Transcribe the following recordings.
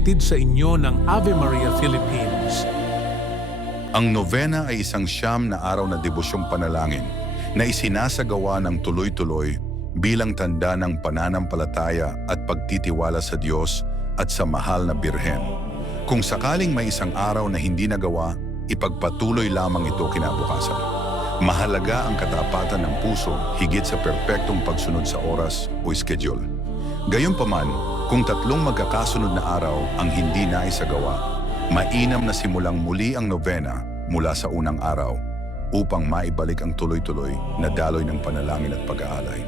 hatid sa inyo ng Ave Maria Philippines. Ang novena ay isang siyam na araw na debusyong panalangin na isinasagawa ng tuloy-tuloy bilang tanda ng pananampalataya at pagtitiwala sa Diyos at sa mahal na Birhen. Kung sakaling may isang araw na hindi nagawa, ipagpatuloy lamang ito kinabukasan. Mahalaga ang katapatan ng puso higit sa perpektong pagsunod sa oras o schedule. Gayunpaman, kung tatlong magkakasunod na araw ang hindi naisagawa, mainam na simulang muli ang novena mula sa unang araw upang maibalik ang tuloy-tuloy na daloy ng panalangin at pag-aalay.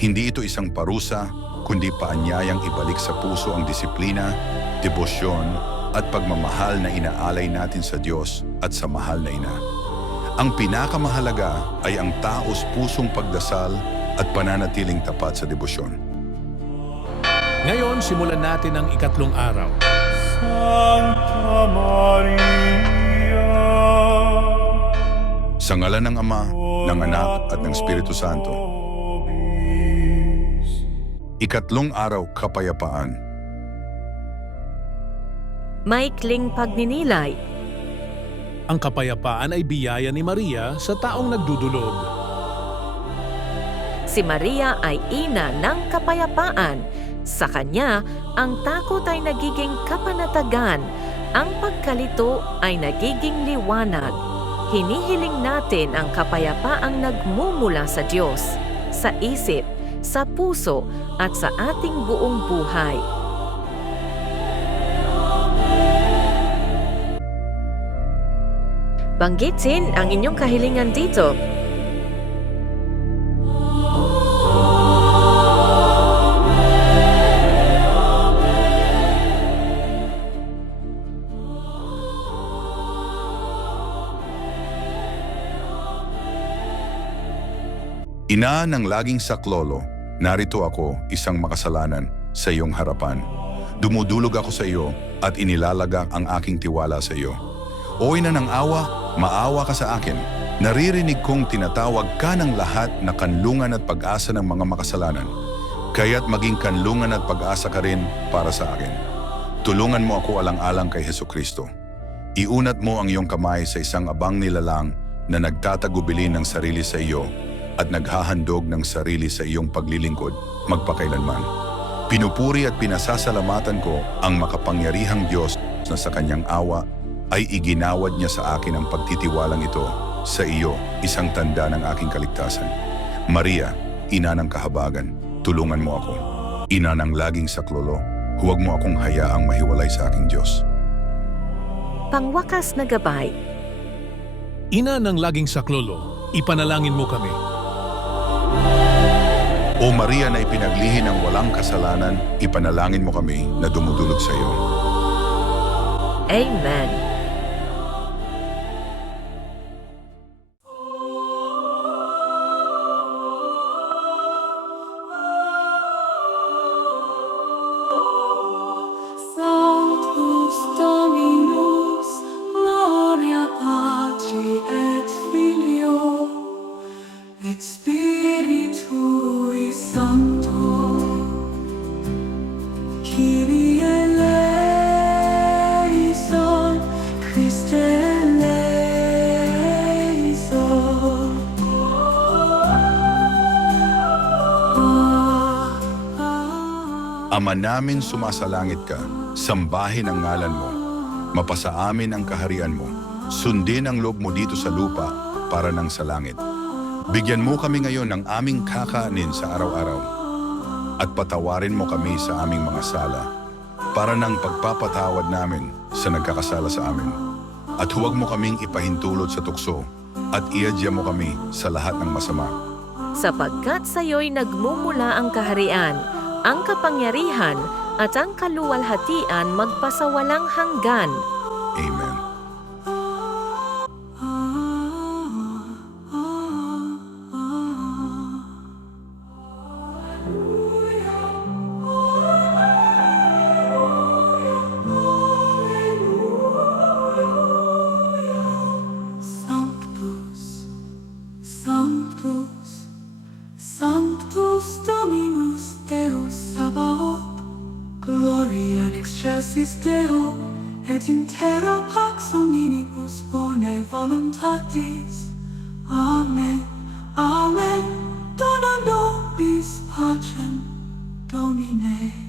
Hindi ito isang parusa, kundi paanyayang ibalik sa puso ang disiplina, debosyon at pagmamahal na inaalay natin sa Diyos at sa mahal na Ina. Ang pinakamahalaga ay ang taos-pusong pagdasal at pananatiling tapat sa debosyon. Ngayon, simulan natin ang ikatlong araw. Santa Maria. Sa ngalan ng Ama, ng Anak at ng Espiritu Santo. Ikatlong araw, kapayapaan. Maikling pagninilay. Ang kapayapaan ay biyaya ni Maria sa taong nagdudulog. Si Maria ay ina ng kapayapaan. Sa kanya, ang takot ay nagiging kapanatagan. Ang pagkalito ay nagiging liwanag. Hinihiling natin ang kapayapaang nagmumula sa Diyos, sa isip, sa puso, at sa ating buong buhay. Banggitin ang inyong kahilingan dito. Ina ng laging saklolo, narito ako, isang makasalanan, sa iyong harapan. Dumudulog ako sa iyo at inilalagak ang aking tiwala sa iyo. O Ina ng awa, maawa ka sa akin. Naririnig kong tinatawag ka ng lahat na kanlungan at pag-asa ng mga makasalanan. Kaya't maging kanlungan at pag-asa ka rin para sa akin. Tulungan mo ako alang-alang kay Hesukristo. Iunat mo ang iyong kamay sa isang abang nilalang na nagtatagubilin ng sarili sa iyo at naghahandog ng sarili sa iyong paglilingkod magpakailanman. Pinupuri at pinasasalamatan ko ang makapangyarihang Diyos na sa kanyang awa ay iginawad niya sa akin ang pagtitiwalang ito sa iyo, isang tanda ng aking kaligtasan. Maria, ina ng kahabagan, tulungan mo ako. Ina ng laging saklolo, huwag mo akong hayaang mahiwalay sa aking Diyos. Pangwakas na gabay. Ina ng laging saklolo, ipanalangin mo kami. O Maria na ipinaglihi ng walang kasalanan, ipanalangin mo kami na dumudulog sa iyo. Amen. Sanctus Dominus, Gloria Patri et Filio, et Spiritui Sancto. Kyrie eleison, Christe eleison. Ama namin sumasalangit ka, sambahin ang ngalan mo, mapasa amin ang kaharian mo, sundin ang loob mo dito sa lupa para nang sa langit. Bigyan mo kami ngayon ng aming kakanin sa araw-araw at patawarin mo kami sa aming mga sala para nang pagpapatawad namin sa nagkakasala sa amin. At huwag mo kaming ipahintulot sa tukso at iadya mo kami sa lahat ng masama. Sapagkat sa iyo'y nagmumula ang kaharian, ang kapangyarihan at ang kaluwalhatian magpasawalang hanggan. Amen. Sanctus, Sanctus, Sanctus Dominus Deus Sabaoth, Gloria in excelsis Deo. era pax omnibus bone voluntatis. Amen, Amen, dona nobis pacem Domine.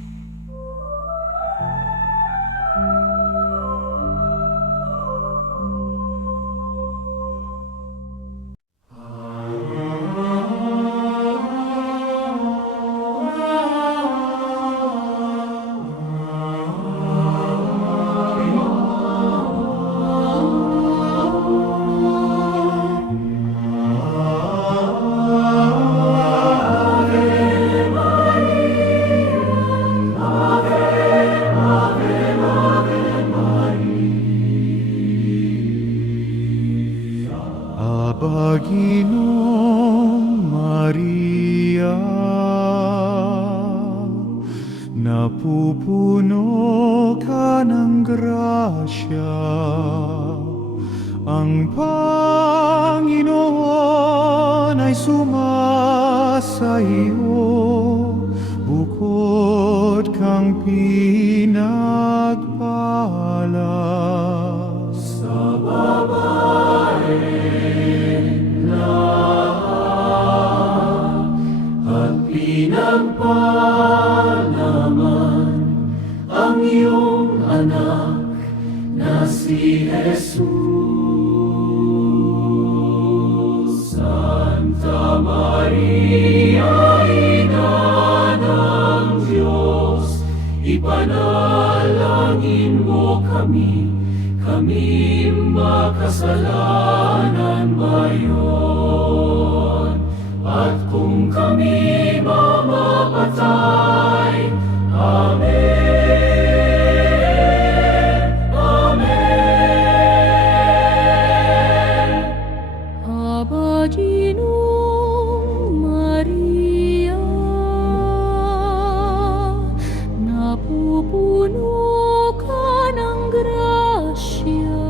Abaginong Maria, napupuno ka ng grasya, ang Panginoon ay sumasa iyo, bukod kang pinagpala. Sa pinagpalaman ang iyong anak na si Jesus. Santa Maria, Ina ng Diyos, ipanalangin mo kami makasalanan ngayon. At kung kami mamamatay, Amen, Amen. Aba Ginong Maria, napupuno ka ng grasya.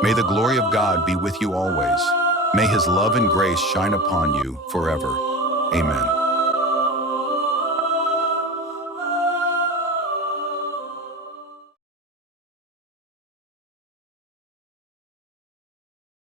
May the glory of God be with you always. May his love and grace shine upon you forever. Amen.